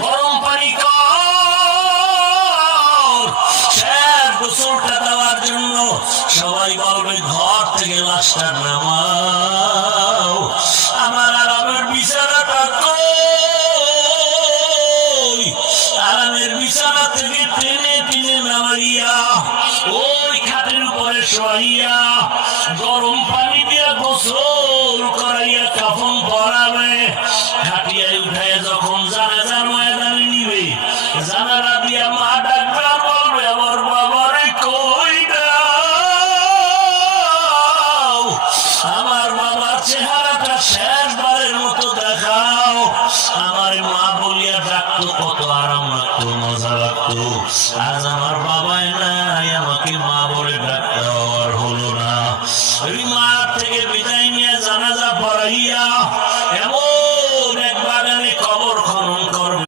গরম পানি কর শেষ গোসলটা দেওয়ার জন্য। সবাই বলবে ঘর থেকে লাশটা নামাও। আমার আরামের বিছানাটা কই? আরামের বিছানা থেকে টেনে টেনে নামাইয়া ওই খাটের উপরে শোয়াইয়া গরম পানি দিয়া গোসল করাইয়া কাফন পরাবে। খাটিয়ায় উঠায় যখন জানাজার ময়দানে নিবে, জানালা দিয়া মা ডাকবে, বলবে আমার বাবারে কই দাও, আমার বাবার চেহারাটা শেষবারের মতো দেখাও। আমার মা বলিয়া ডাকতো, কত আরাম লাগতো, মজা লাগতো। আজ আমার বাবাই নাই, আমাকে মা